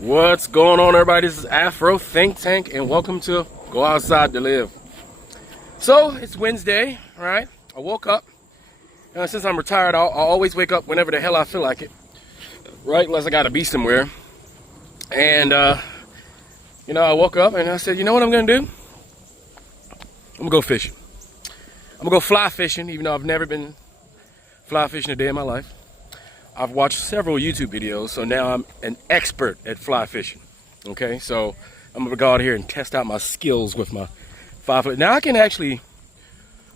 What's going on, everybody? This is Afro Think Tank, and welcome to Go Outside to Live. So it's Wednesday, right? I woke up. Since I'm retired, I'll always wake up whenever the hell I feel like it, right? Unless I gotta be somewhere. And I woke up and I said, you know what I'm gonna do? I'm gonna go fishing. I'm gonna go fly fishing, even though I've never been fly fishing a day in my life. I've watched several YouTube videos, so now I'm an expert at fly fishing. Okay, so I'm gonna go out here and test out my skills with my 5-foot. Now I can actually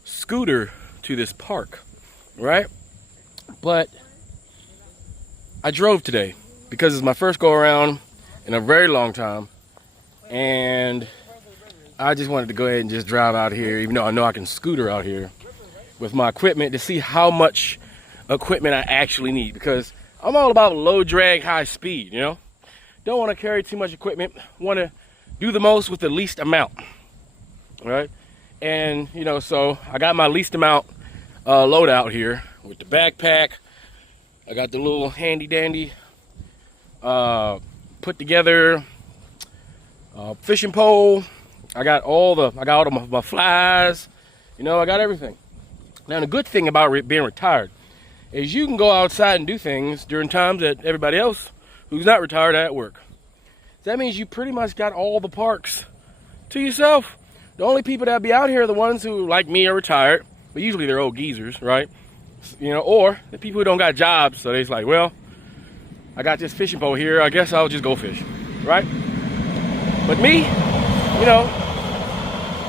scooter to this park, right? But I drove today because it's my first go around in a very long time, and I just wanted to go ahead and just drive out here, even though I know I can scooter out here with my equipment, to see how much equipment I actually need, because I'm all about low drag, high speed, you know? Don't want to carry too much equipment, want to do the most with the least amount, right? And, so I got my least amount load out here with the backpack. I got the little handy dandy put together fishing pole. I got all my flies, I got everything. Now the good thing about being retired is you can go outside and do things during times that everybody else who's not retired at work. That means you pretty much got all the parks to yourself. The only people that be out here are the ones who, like me, are retired, but usually they're old geezers, right? Or the people who don't got jobs, so they're like, well, I got this fishing pole here, I guess I'll just go fish, right? But me,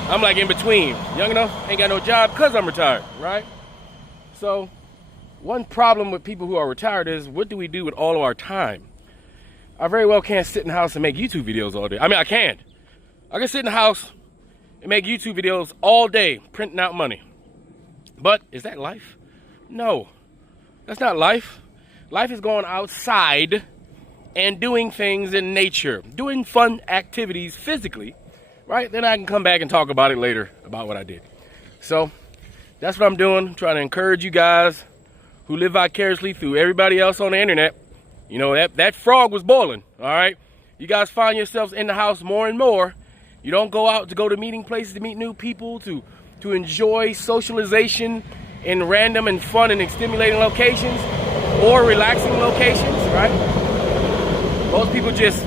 I'm like in between, young enough, ain't got no job because I'm retired, right? So one problem with people who are retired is, what do we do with all of our time? I very well can't sit in the house and make YouTube videos all day. I mean, I can sit in the house and make YouTube videos all day, printing out money. But is that life? No, that's not life. Life is going outside and doing things in nature, doing fun activities physically, right? Then I can come back and talk about it later, about what I did. So that's what I'm doing, trying to encourage you guys who live vicariously through everybody else on the internet. That frog was boiling, all right? You guys find yourselves in the house more and more. You don't go out to go to meeting places to meet new people, to enjoy socialization in random and fun and stimulating locations or relaxing locations, right? Most people just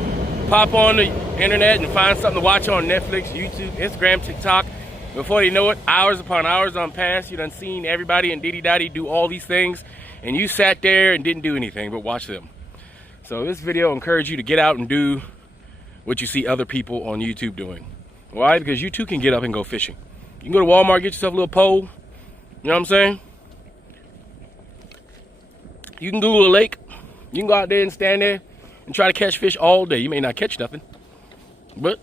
pop on the internet and find something to watch on Netflix, YouTube, Instagram, TikTok. Before they know it, hours upon hours on past. You done seen everybody and diddy-daddy do all these things, and you sat there and didn't do anything but watch them. So this video will encourage you to get out and do what you see other people on YouTube doing. Why? Because you too can get up and go fishing. You can go to Walmart, get yourself a little pole. You know what I'm saying? You can Google a lake. You can go out there and stand there and try to catch fish all day. You may not catch nothing, but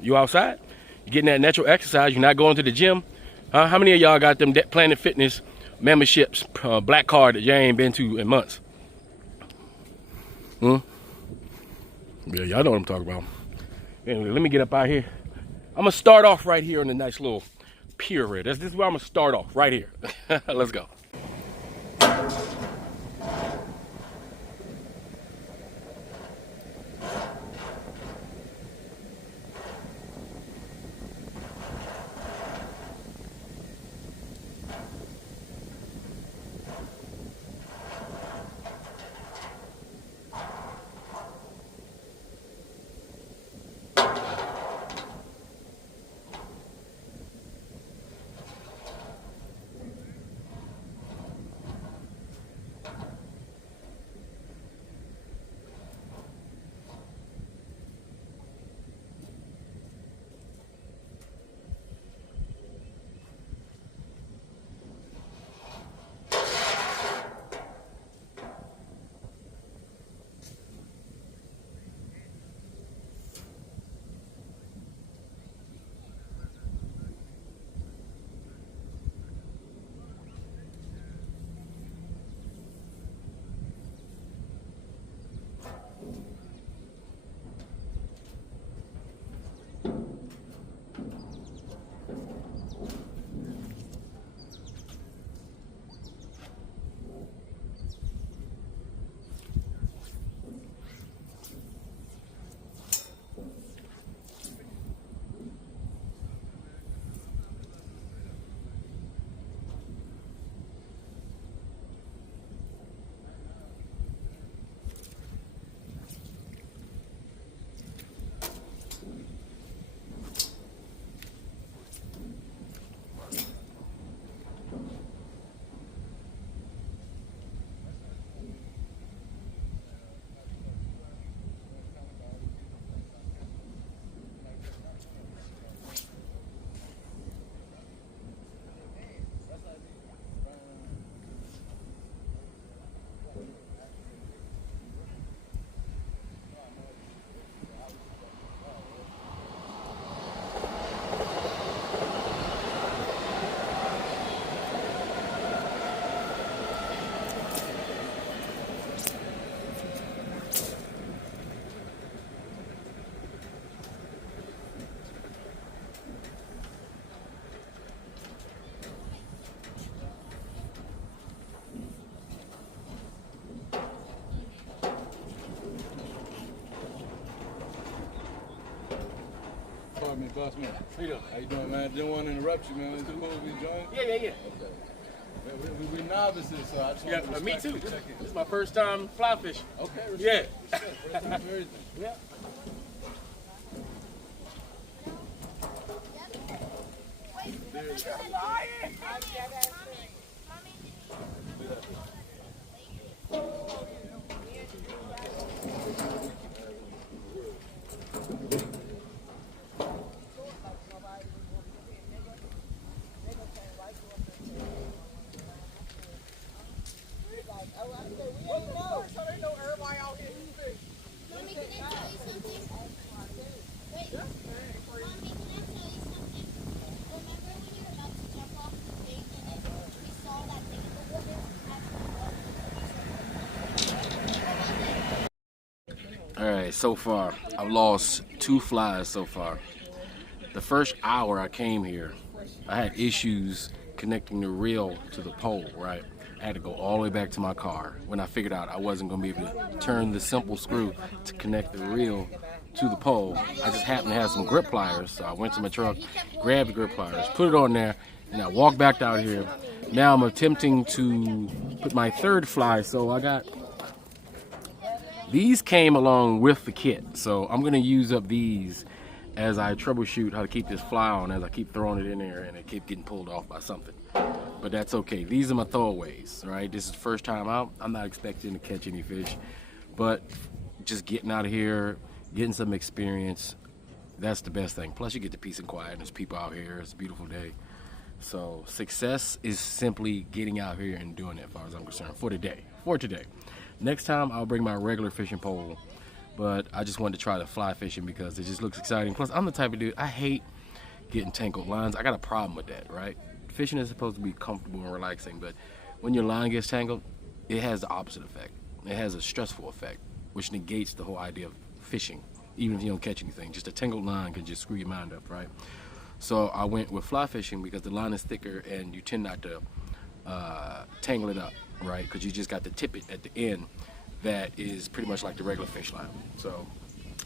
you outside. You're getting that natural exercise. You're not going to the gym. How many of y'all got them Planet Fitness memberships, black card that you ain't been to in months? Yeah, y'all know what I'm talking about. Anyway, let me get up out here. I'm gonna start off right here on the nice little pier here. This is where I'm gonna start off, right here. Let's go. me, boss man. How you doing? How you doing, man? Didn't want to interrupt you, man. Is it cool if we join? Yeah. Okay. We novices, so I just want to Me too. check in. This is my first time fly fishing. Okay, respect. Yeah. Respect. First time for everything. Yeah. Alright, so far, I've lost 2 flies so far. The first hour I came here, I had issues connecting the reel to the pole, right? I had to go all the way back to my car when I figured out I wasn't going to be able to turn the simple screw to connect the reel to the pole. I just happened to have some grip pliers, so I went to my truck, grabbed the grip pliers, put it on there, and I walked back out here. Now I'm attempting to put my 3rd fly, so I got... These came along with the kit, so I'm gonna use up these as I troubleshoot how to keep this fly on, as I keep throwing it in there and it keep getting pulled off by something. But that's okay. These are my throwaways, right? This is the first time out. I'm not expecting to catch any fish, but just getting out of here, getting some experience, that's the best thing. Plus you get the peace and quiet, and there's people out here, it's a beautiful day. So success is simply getting out here and doing it, as far as I'm concerned, for today. Next time I'll bring my regular fishing pole, but I just wanted to try the fly fishing because it just looks exciting. Plus I'm the type of dude, I hate getting tangled lines. I got a problem with that, right? Fishing is supposed to be comfortable and relaxing, but when your line gets tangled, it has the opposite effect. It has a stressful effect, which negates the whole idea of fishing. Even if you don't catch anything, just a tangled line can just screw your mind up, right? So I went with fly fishing because the line is thicker and you tend not to tangle it up, right? Because you just got the tippet at the end that is pretty much like the regular fish line. So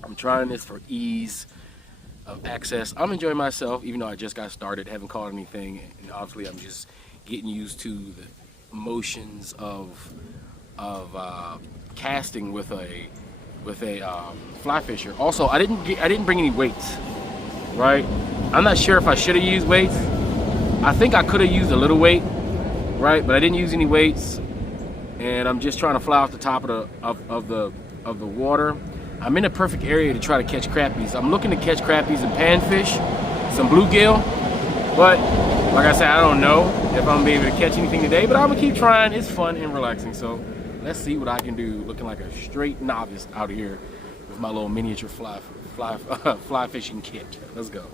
I'm trying this for ease of access. I'm enjoying myself, even though I just got started, haven't caught anything, and obviously I'm just getting used to the motions of casting with a fly fisher. Also, I didn't bring any weights, right? I'm not sure if I should have used weights. I think I could have used a little weight, right? But I didn't use any weights, and I'm just trying to fly off the top of the water. I'm in a perfect area to try to catch crappies. I'm looking to catch crappies and panfish, some bluegill, but like I said, I don't know if I'm gonna be able to catch anything today, but I'm gonna keep trying. It's fun and relaxing, so let's see what I can do, looking like a straight novice out here with my little miniature fly fishing kit. Let's go.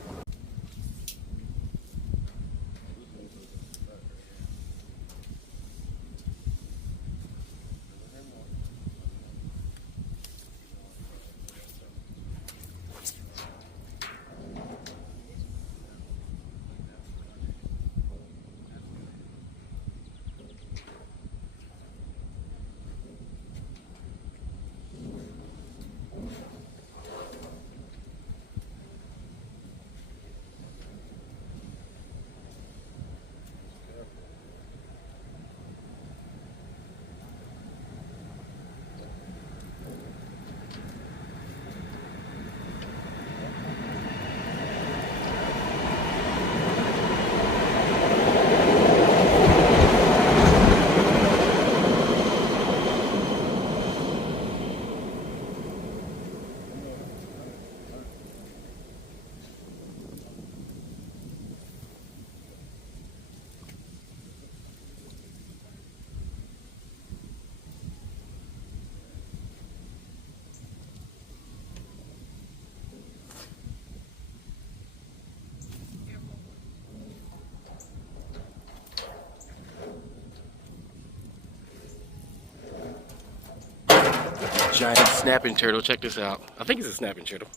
Giant snapping turtle, check this out. I think it's a snapping turtle.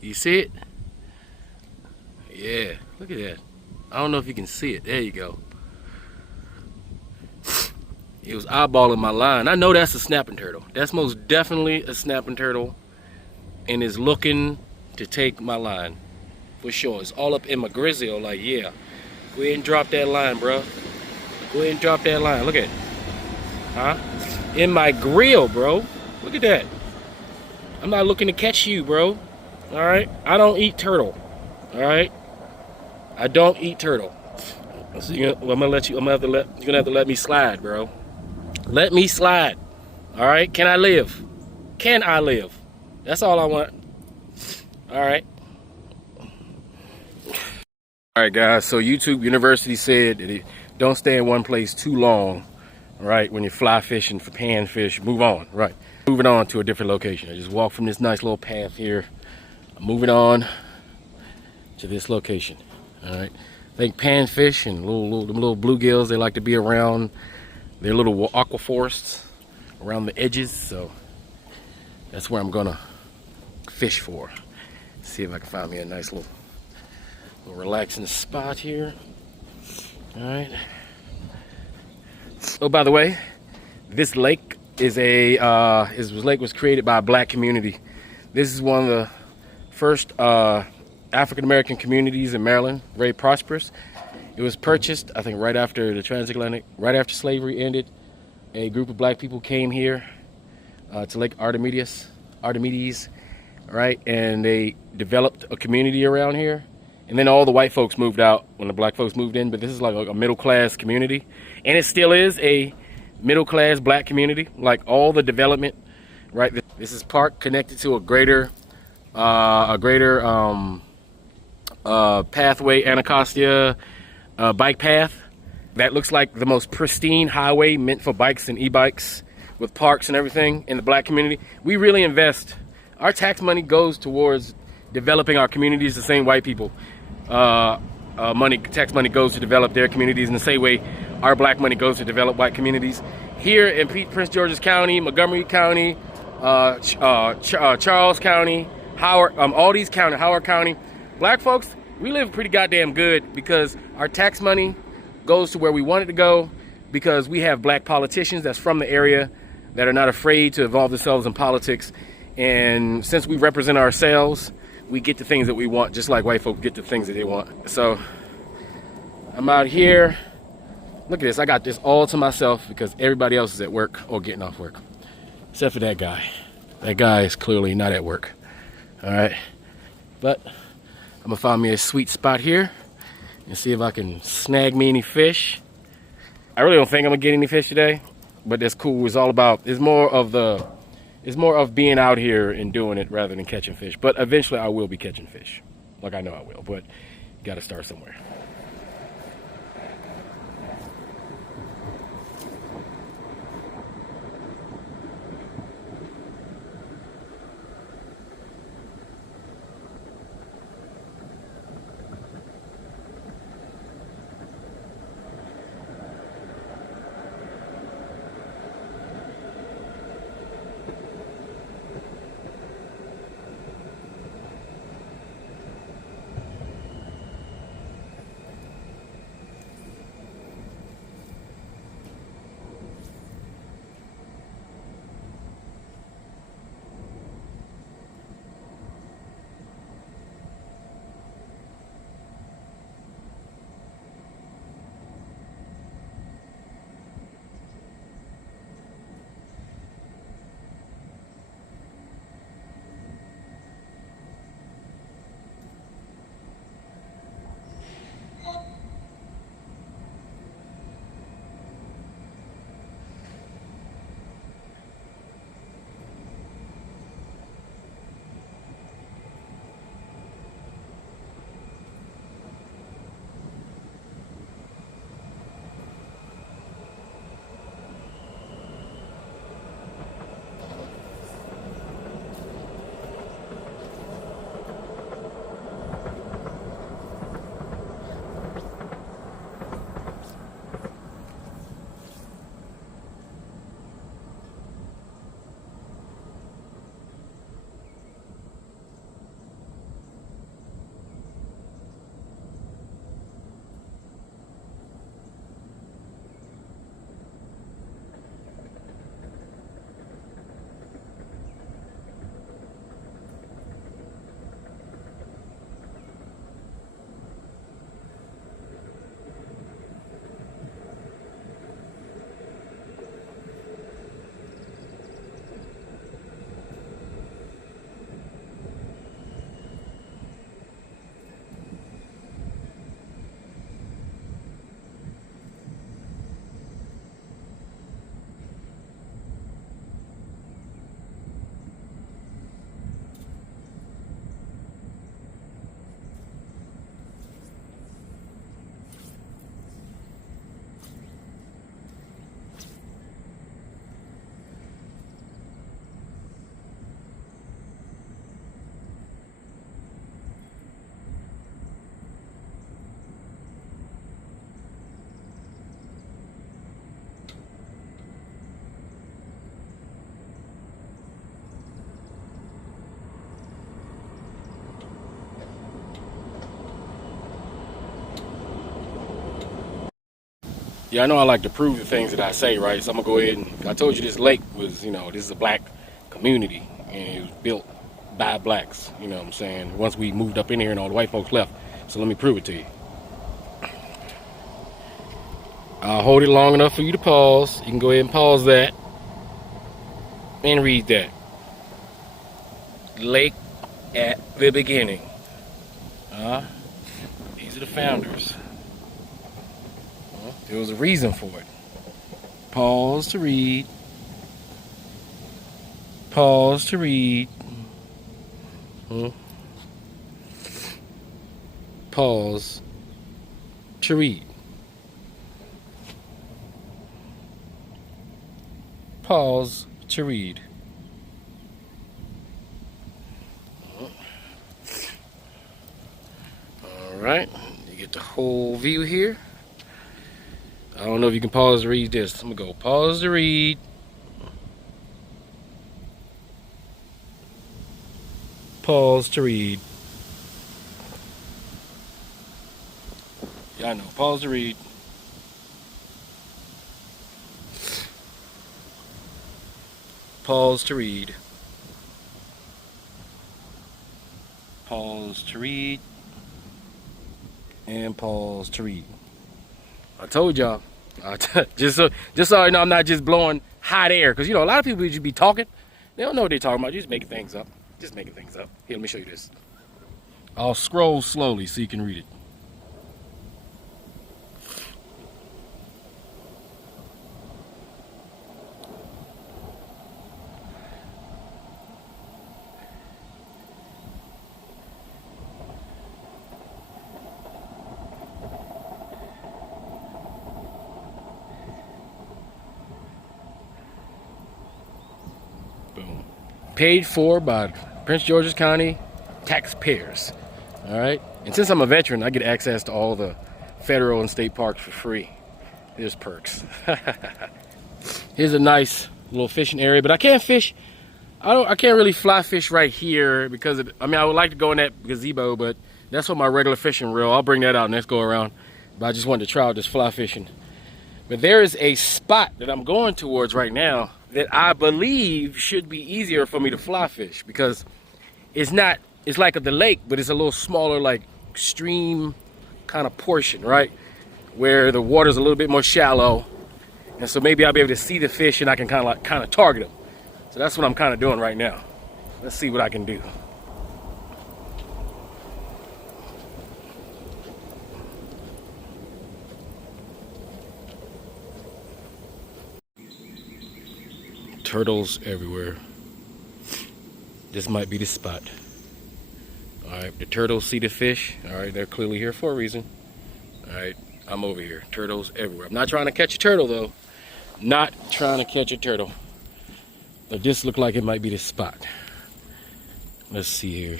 You see it? Yeah, look at that. I don't know if you can see it. There you go. It was eyeballing my line. I know that's a snapping turtle. That's most definitely a snapping turtle. and is looking to take my line. For sure. It's all up in my grizzle, like, yeah. Go ahead and drop that line, bro. Go ahead and drop that line. Look at it. Huh? In my grill, bro. Look at that. I'm not looking to catch you, bro. Alright? I don't eat turtle. Alright? I don't eat turtle. So I'm gonna have to let me slide, bro. Let me slide. Alright? Can I live? Can I live? That's all I want. Alright. Alright guys, so YouTube University said that don't stay in one place too long, right? When you're fly fishing for panfish, move on, right? Moving on to a different location. I just walked from this nice little path here. I'm moving on to this location, alright? I think panfish and little bluegills, they like to be around their little aqua forests around the edges, so that's where I'm gonna fish for. See if I can find me a nice little relaxing spot here. All right. Oh, by the way, this lake is lake was created by a black community. This is one of the first African American communities in Maryland, very prosperous. It was purchased, I think, right after the transatlantic, right after slavery ended. A group of black people came here to Lake Artemides, right, and they developed a community around here. And then all the white folks moved out when the black folks moved in, but this is like a middle-class community. And it still is a middle-class black community, like all the development, right? This is park connected to a greater pathway, Anacostia bike path. That looks like the most pristine highway meant for bikes and e-bikes with parks and everything in the black community. We really invest. Our tax money goes towards developing our communities the same white people. Tax money goes to develop their communities in the same way our black money goes to develop white communities. Here in Prince George's County, Montgomery County, Charles County, Howard, all these counties, Howard County, black folks, we live pretty goddamn good because our tax money goes to where we want it to go, because we have black politicians that's from the area that are not afraid to involve themselves in politics. And since we represent ourselves, we get the things that we want, just like white folk get the things that they want. So I'm out here. Look at this. I got this all to myself because everybody else is at work or getting off work, except for that guy. That guy is clearly not at work. All right. But I'm gonna find me a sweet spot here and see if I can snag me any fish. I really don't think I'm gonna get any fish today, but that's cool. It's more of being out here and doing it rather than catching fish. But eventually I will be catching fish. Like, I know I will, but you gotta start somewhere. Yeah, I know I like to prove the things that I say, right? So I'm gonna go ahead and I told you this lake was, this is a black community and it was built by blacks, you know what I'm saying? Once we moved up in here and all the white folks left. So let me prove it to you. I'll hold it long enough for you to pause. You can go ahead and pause that and read that. Lake at the beginning. These are the founders. Well, there was a reason for it. Pause to read. Pause to read. Pause to read. Pause to read. All right, you get the whole view here. I don't know if you can pause to read this. I'm gonna go pause to read. Pause to read. Yeah, I know. Pause to read. Pause to read. Pause to read. And pause to read. I told y'all. Just so you know, I'm not just blowing hot air. Because, a lot of people just be talking. They don't know what they're talking about. You're just making things up. Just making things up. Here, let me show you this. I'll scroll slowly so you can read it. Boom. Paid for by Prince George's County taxpayers. All right. And since I'm a veteran, I get access to all the federal and state parks for free. There's perks. Here's a nice little fishing area, but I can't fish. I can't really fly fish right here because I would like to go in that gazebo, but that's what my regular fishing reel. I'll bring that out next go around. But I just wanted to try out this fly fishing. But there is a spot that I'm going towards right now that I believe should be easier for me to fly fish because it's like the lake, but it's a little smaller, like stream kind of portion, right? Where the water's a little bit more shallow. And so maybe I'll be able to see the fish and I can kind of target them. So that's what I'm kind of doing right now. Let's see what I can do. Turtles everywhere. This might be the spot. All right, the turtles see the fish. All right, they're clearly here for a reason. All right, I'm over here. Turtles everywhere. I'm not trying to catch a turtle though. Not trying to catch a turtle. But this look like it might be the spot. Let's see here.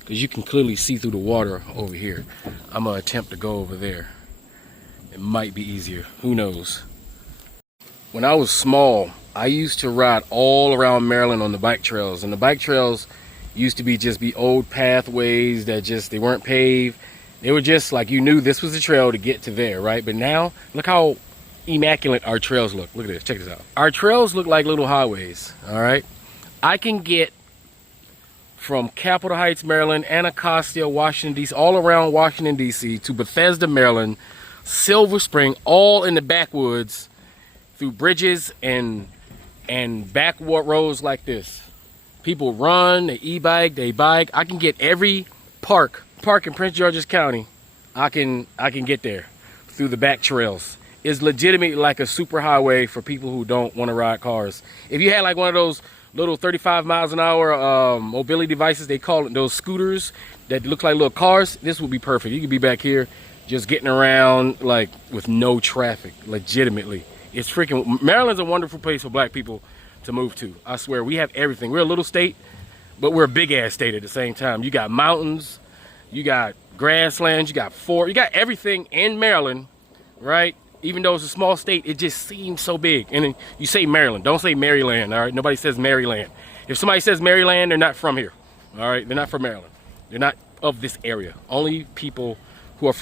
Because you can clearly see through the water over here. I'm gonna attempt to go over there. It might be easier. Who knows? When I was small, I used to ride all around Maryland on the bike trails, and the bike trails used to be old pathways that they weren't paved. They were just like, you knew this was the trail to get to there, right? But now, look how immaculate our trails look. Look at this, check this out. Our trails look like little highways, all right? I can get from Capitol Heights, Maryland, Anacostia, Washington, D.C., all around Washington, D.C., to Bethesda, Maryland, Silver Spring, all in the backwoods, through bridges and backward roads like this. People run, they e-bike, they bike. I can get every park in Prince George's County. I can get there through the back trails. It's legitimately like a super highway for people who don't want to ride cars. If you had like one of those little 35 miles an hour mobility devices, they call it, those scooters that look like little cars, this would be perfect. You could be back here just getting around like with no traffic, legitimately. It's freaking, Maryland's a wonderful place for black people to move to. I swear, we have everything. We're a little state, but we're a big ass state at the same time. You got mountains, you got grasslands, you got you got everything in Maryland, right? Even though it's a small state, it just seems so big. And then you say Maryland, don't say Maryland, all right? Nobody says Maryland. If somebody says Maryland, they're not from here, all right? They're not from Maryland. They're not of this area. Only people who are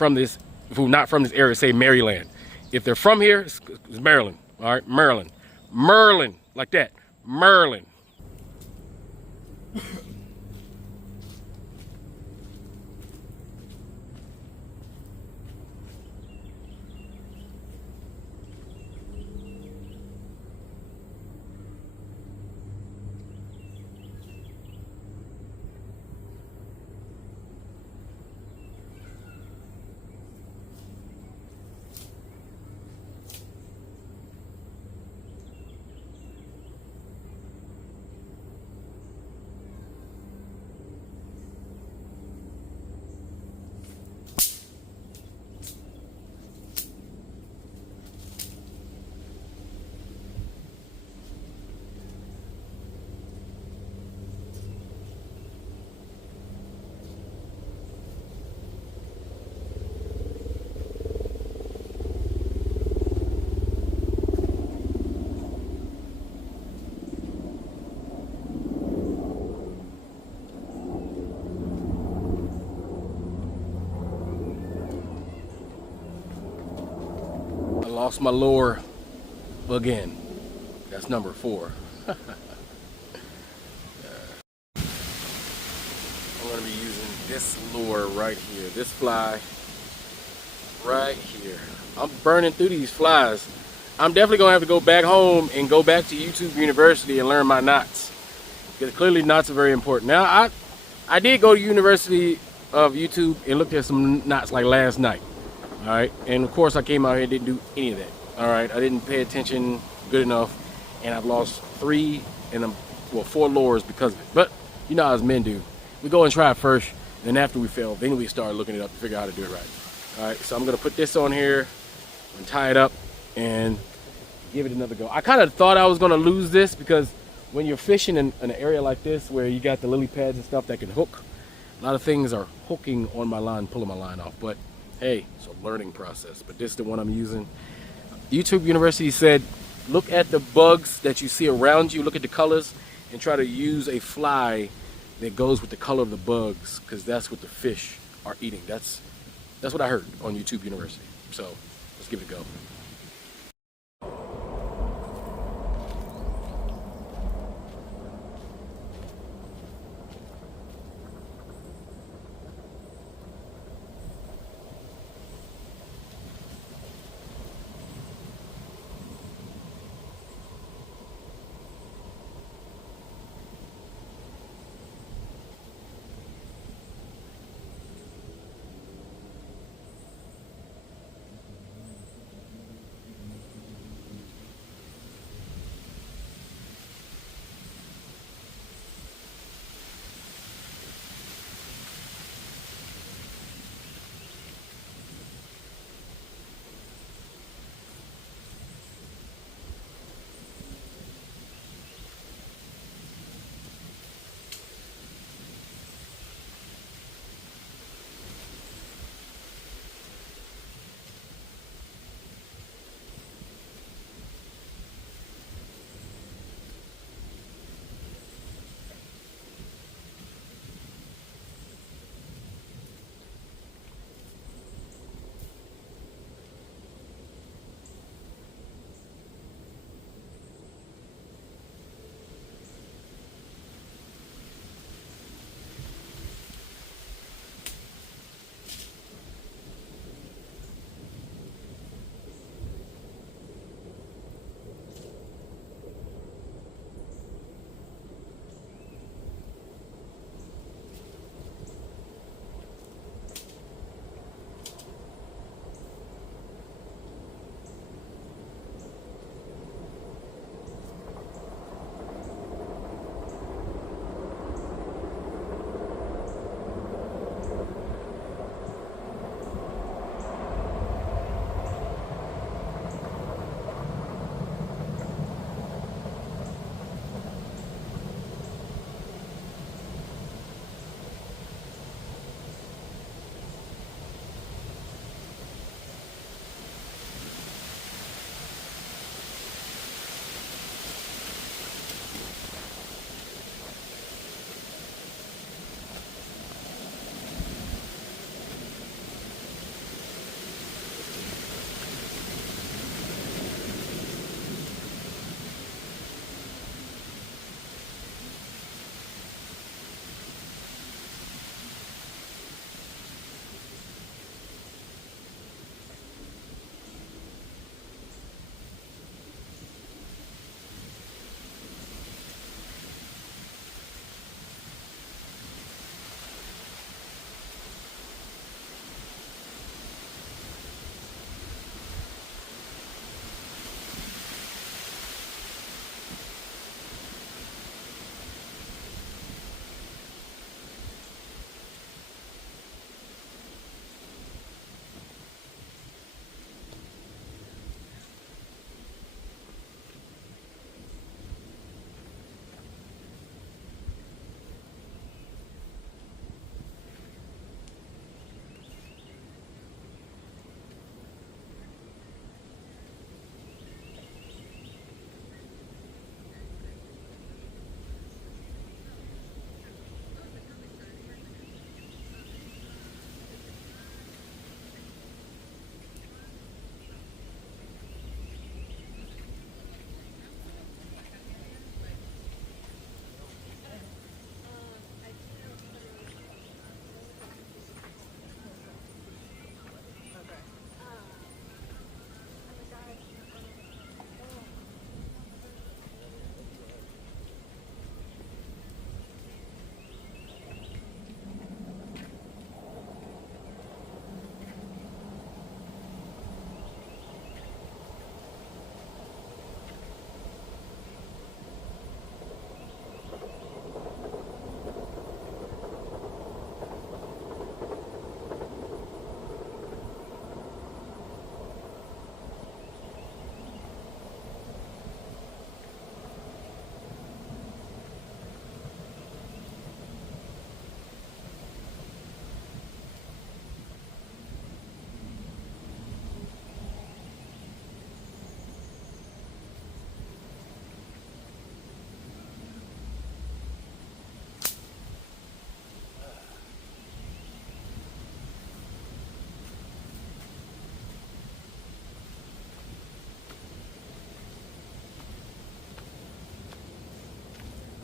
not from this area say Maryland. If they're from here, it's Maryland. All right, Maryland. Merlin, like that. Merlin. I lost my lure again. That's number 4. I'm going to be using this lure right here. This fly right here. I'm burning through these flies. I'm definitely going to have to go back home and go back to YouTube University and learn my knots. Because clearly knots are very important. Now, I did go to University of YouTube and looked at some knots like last night. All right, and of course I came out here and didn't do any of that. All right, I didn't pay attention good enough, and I've lost 4 lures because of it. But you know how as men do, we go and try it first, then after we fail, then we start looking it up to figure out how to do it right. All right, so I'm gonna put this on here and tie it up and give it another go. I kind of thought I was gonna lose this because when you're fishing in an area like this where you got the lily pads and stuff that can hook, a lot of things are hooking on my line, pulling my line off. But hey, it's a learning process. But this is the one I'm using. YouTube University said, look at the bugs that you see around you, look at the colors, and try to use a fly that goes with the color of the bugs, because that's what the fish are eating. That's what I heard on YouTube University. So let's give it a go.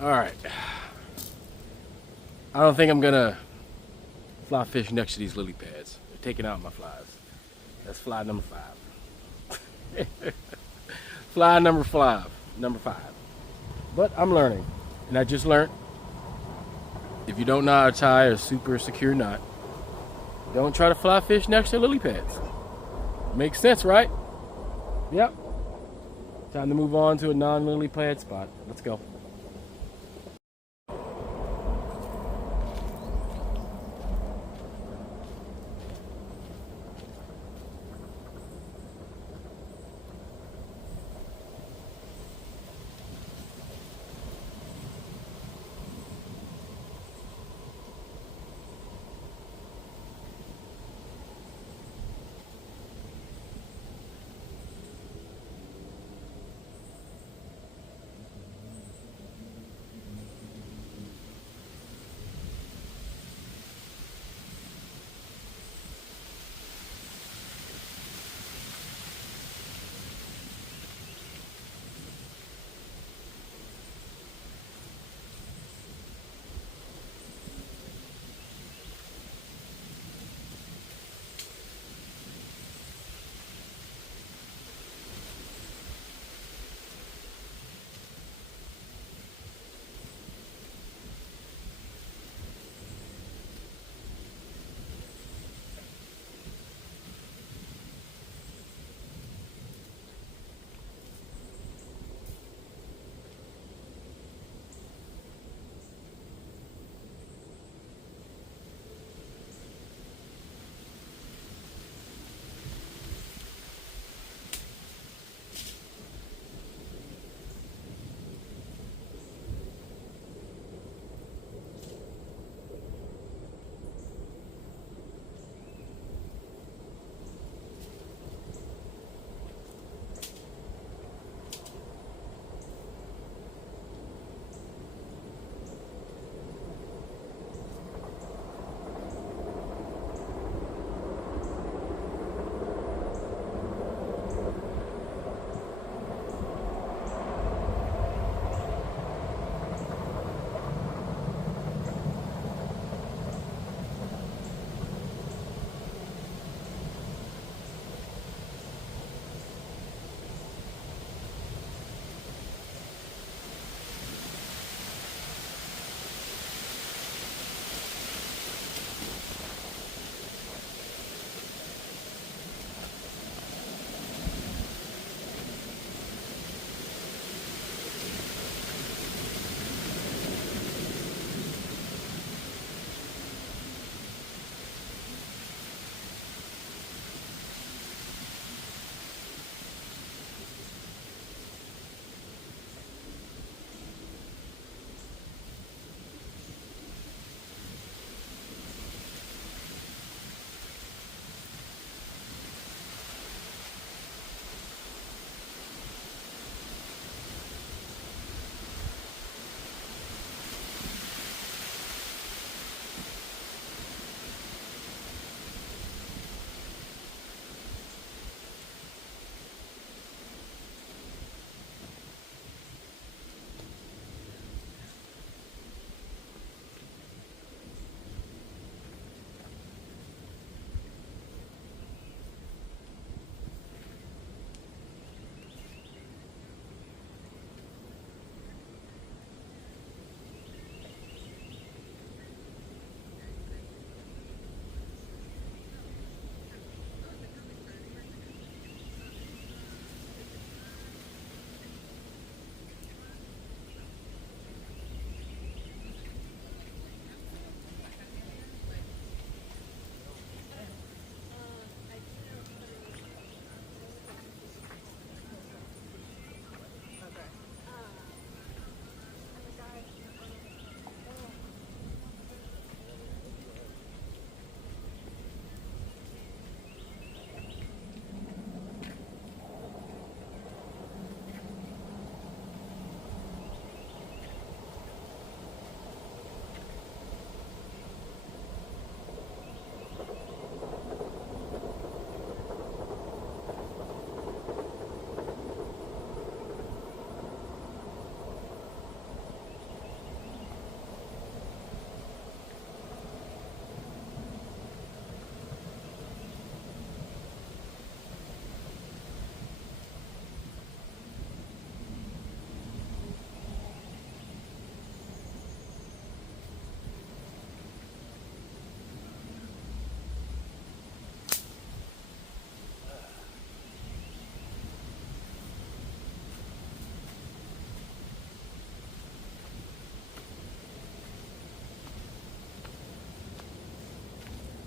All right. I don't think I'm gonna fly fish next to these lily pads. They're taking out my flies. That's fly number 5. Fly number 5. Number 5. But I'm learning. And I just learned, if you don't know how to tie a super secure knot, don't try to fly fish next to lily pads. Makes sense, right? Yep. Time to move on to a non-lily pad spot. Let's go.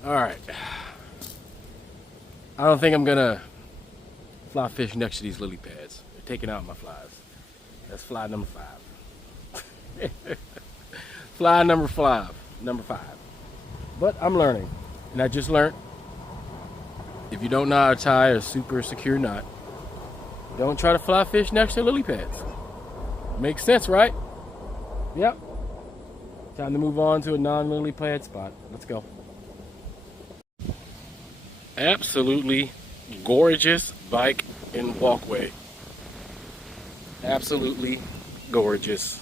All right. I don't think I'm gonna fly fish next to these lily pads. They're taking out my flies. That's fly number 5. Fly number 5. But I'm learning. And I just learned, if you don't know how to tie a super secure knot, don't try to fly fish next to lily pads. Makes sense, right? Yep. Time to move on to a non-lily pad spot. Let's go. Absolutely gorgeous bike and walkway. Absolutely gorgeous.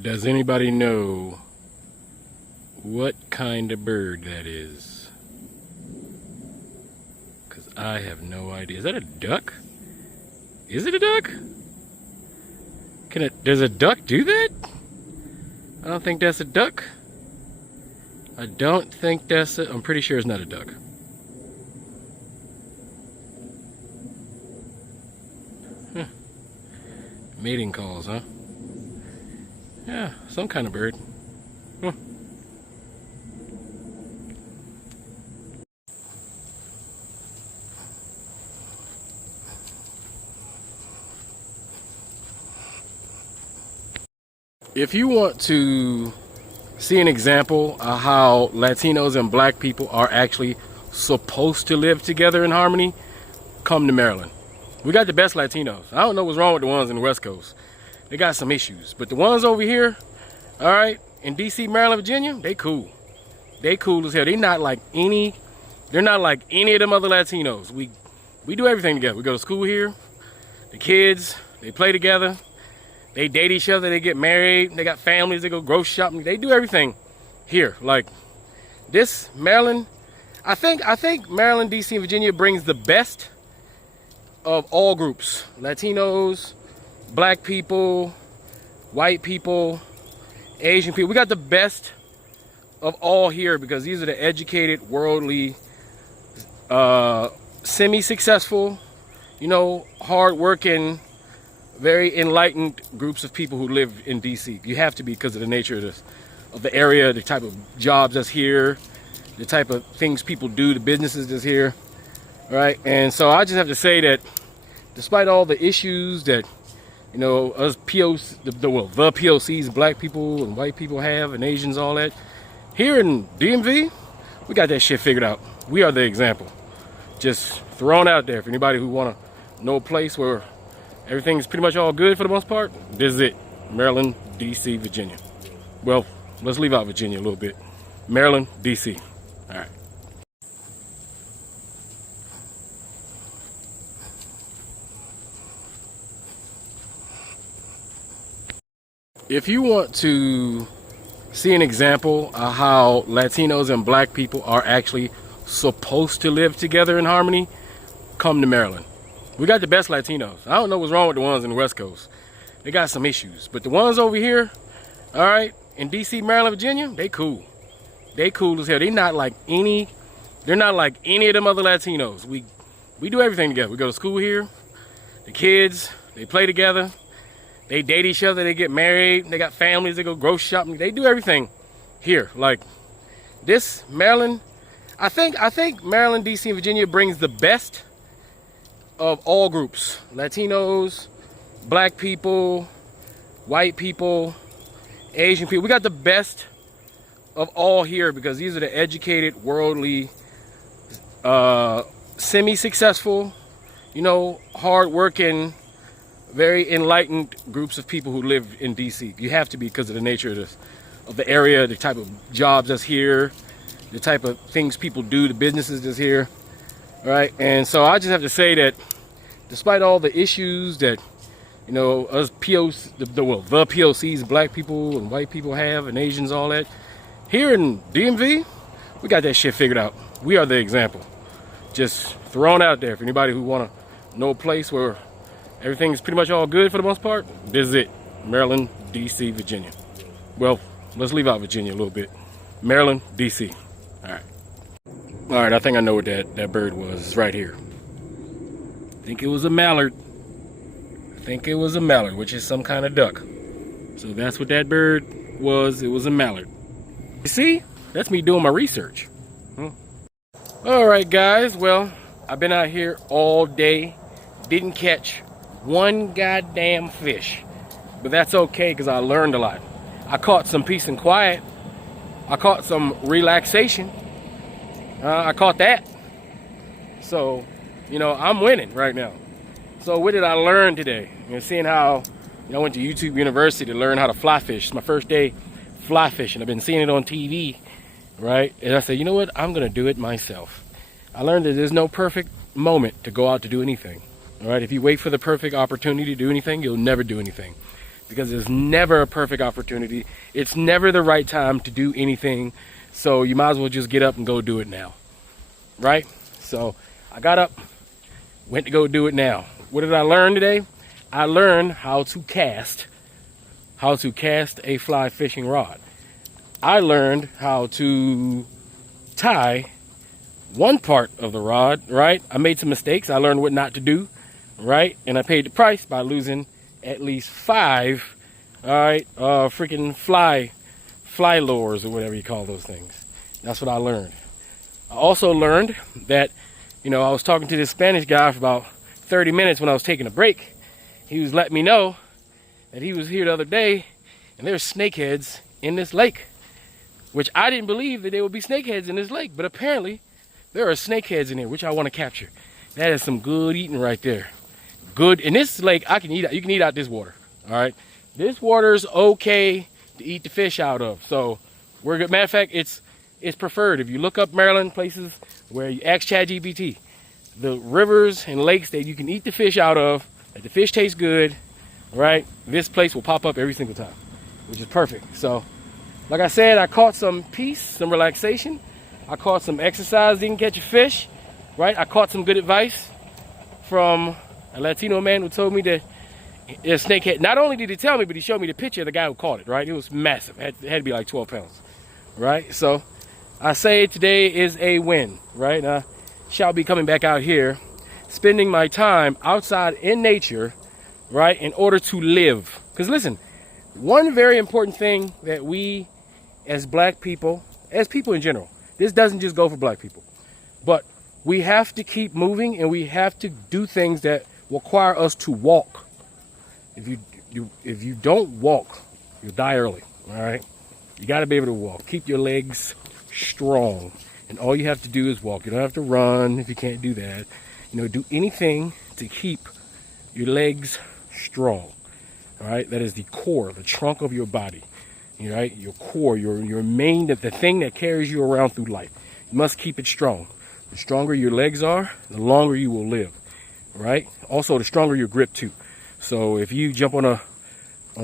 Does anybody know what kind of bird that is? Because I have no idea. Is that a duck? Is it a duck? Does a duck do that? I don't think that's a duck. I don't think that's it. I'm pretty sure it's not a duck. Huh. Mating calls, huh? Yeah, some kind of bird. Huh. If you want to see an example of how Latinos and black people are actually supposed to live together in harmony, come to Maryland. We got the best Latinos. I don't know what's wrong with the ones in the West Coast. They got some issues. But the ones over here, all right, in DC, Maryland, Virginia, they cool. They cool as hell. They're not like any of them other Latinos. We do everything together. We go to school here. The kids, they play together. They date each other, they get married, they got families, they go grocery shopping, they do everything here. Like this Maryland, I think Maryland, DC, and Virginia brings the best of all groups. Latinos, black people, white people, Asian people. We got the best of all here because these are the educated, worldly, semi-successful, hard-working, very enlightened groups of people who live in DC. You have to be because of the nature of the area, the type of jobs that's here, the type of things people do, the businesses that's here, right? And so I just have to say that despite all the issues that, us the POCs, black people and white people have, and Asians, all that, here in DMV, we got that shit figured out. We are the example. Just thrown out there for anybody who want to know a place where everything's pretty much all good for the most part. This is it. Maryland, DC, Virginia. Well, let's leave out Virginia a little bit. Maryland, DC. All right. If you want to see an example of how Latinos and black people are actually supposed to live together in harmony, come to Maryland. We got the best Latinos. I don't know what's wrong with the ones in the West Coast. They got some issues. But the ones over here, all right, in DC, Maryland, Virginia, they cool. They cool as hell. They're not like any of them other Latinos. We do everything together. We go to school here. The kids, they play together. They date each other, they get married, they got families, they go grocery shopping. They do everything here. Like this Maryland, I think Maryland, DC, and Virginia brings the best of all groups. Latinos, black people, white people, Asian people. We got the best of all here because these are the educated, worldly, semi-successful, hard-working, very enlightened groups of people who live in DC. You have to be because of the nature of the area, the type of jobs that's here, the type of things people do, the businesses that's here, right? And so I just have to say that despite all the issues that, us the POCs, black people and white people have, and Asians, all that, here in DMV, we got that shit figured out. We are the example. Just thrown out there for anybody who want to know a place where everything's pretty much all good for the most part. This is it. Maryland, DC, Virginia. Well, let's leave out Virginia a little bit. Maryland, DC. All right. All right, I think I know what that bird was. It's right here. I think it was a mallard. Which is some kind of duck. So that's what that bird was. It was a mallard. You see? That's me doing my research. All right, guys. Well, I've been out here all day. Didn't catch one goddamn fish. But that's okay because I learned a lot. I caught some peace and quiet. I caught some relaxation. I caught that. So, I'm winning right now. So what did I learn today? Seeing how I went to YouTube University to learn how to fly fish. It's my first day fly fishing. I've been seeing it on TV, right? And I said, you know what? I'm going to do it myself. I learned that there's no perfect moment to go out to do anything. All right? If you wait for the perfect opportunity to do anything, you'll never do anything. because there's never a perfect opportunity. It's never the right time to do anything. So you might as well just get up and go do it now, right? So I got up, went to go do it now. What did I learn today? I learned how to cast a fly fishing rod. I learned how to tie one part of the rod, right? I made some mistakes. I learned what not to do, right? And I paid the price by losing at least 5, all right, freaking fly lures or whatever you call those things. That's what I learned. I also learned that, you know, I was talking to this Spanish guy for about 30 minutes when I was taking a break. He was letting me know that he was here the other day and there's snakeheads in this lake, which I didn't believe that there would be snakeheads in this lake, but apparently there are snakeheads in here, which I want to capture. That is some good eating right there. Good. In this lake, I can eat. You can eat out this water. All right. This water is okay to eat the fish out of. So we're good. Matter of fact, it's preferred. If you look up Maryland places where you ask ChatGPT, the rivers and lakes that you can eat the fish out of, that the fish tastes good, right? This place will pop up every single time, which is perfect. So, like I said, I caught some peace, some relaxation. I caught some exercise, didn't catch a fish, right? I caught some good advice from a Latino man who told me that a snakehead. Not only did he tell me, but he showed me the picture of the guy who caught it, right? It was massive. It had to be like 12 pounds, right? So I say today is a win, right? I shall be coming back out here, spending my time outside in nature, right, in order to live. Because listen, one very important thing that we as black people, as people in general, this doesn't just go for black people, but we have to keep moving and we have to do things that require us to walk. If you don't walk, you'll die early, all right? You got to be able to walk. Keep your legs strong. And all you have to do is walk. You don't have to run if you can't do that. You know, do anything to keep your legs strong, all right? That is the core, the trunk of your body, all right? Your core, your main, the thing that carries you around through life. You must keep it strong. The stronger your legs are, the longer you will live, right? Also, the stronger your grip too. So if you jump on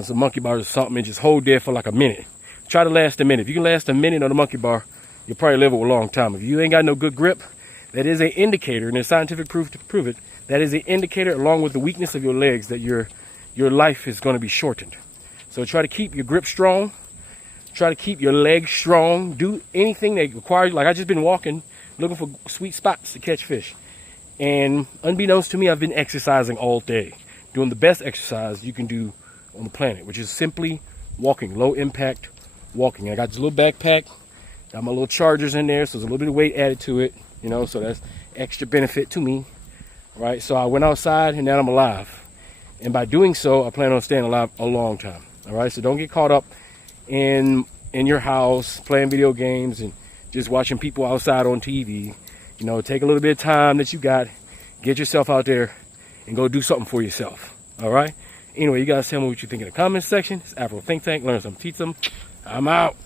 some monkey bars or something and just hold there for like a minute, try to last a minute. If you can last a minute on the monkey bar, you'll probably live a long time. If you ain't got no good grip, that is an indicator, and there's scientific proof to prove it, that is an indicator along with the weakness of your legs that your life is going to be shortened. So try to keep your grip strong. Try to keep your legs strong. Do anything that requires, like I just been walking, looking for sweet spots to catch fish. And unbeknownst to me, I've been exercising all day, doing the best exercise you can do on the planet, which is simply walking, low impact walking. I got this little backpack, got my little chargers in there, so there's a little bit of weight added to it, you know, so that's extra benefit to me, right? So I went outside and now I'm alive. And by doing so, I plan on staying alive a long time, all right? So don't get caught up in your house playing video games and just watching people outside on TV. You know, take a little bit of time that you got, get yourself out there and go do something for yourself. All right. Anyway, you guys tell me what you think in the comments section. It's Afro Think Tank. Learn something, teach them. I'm out.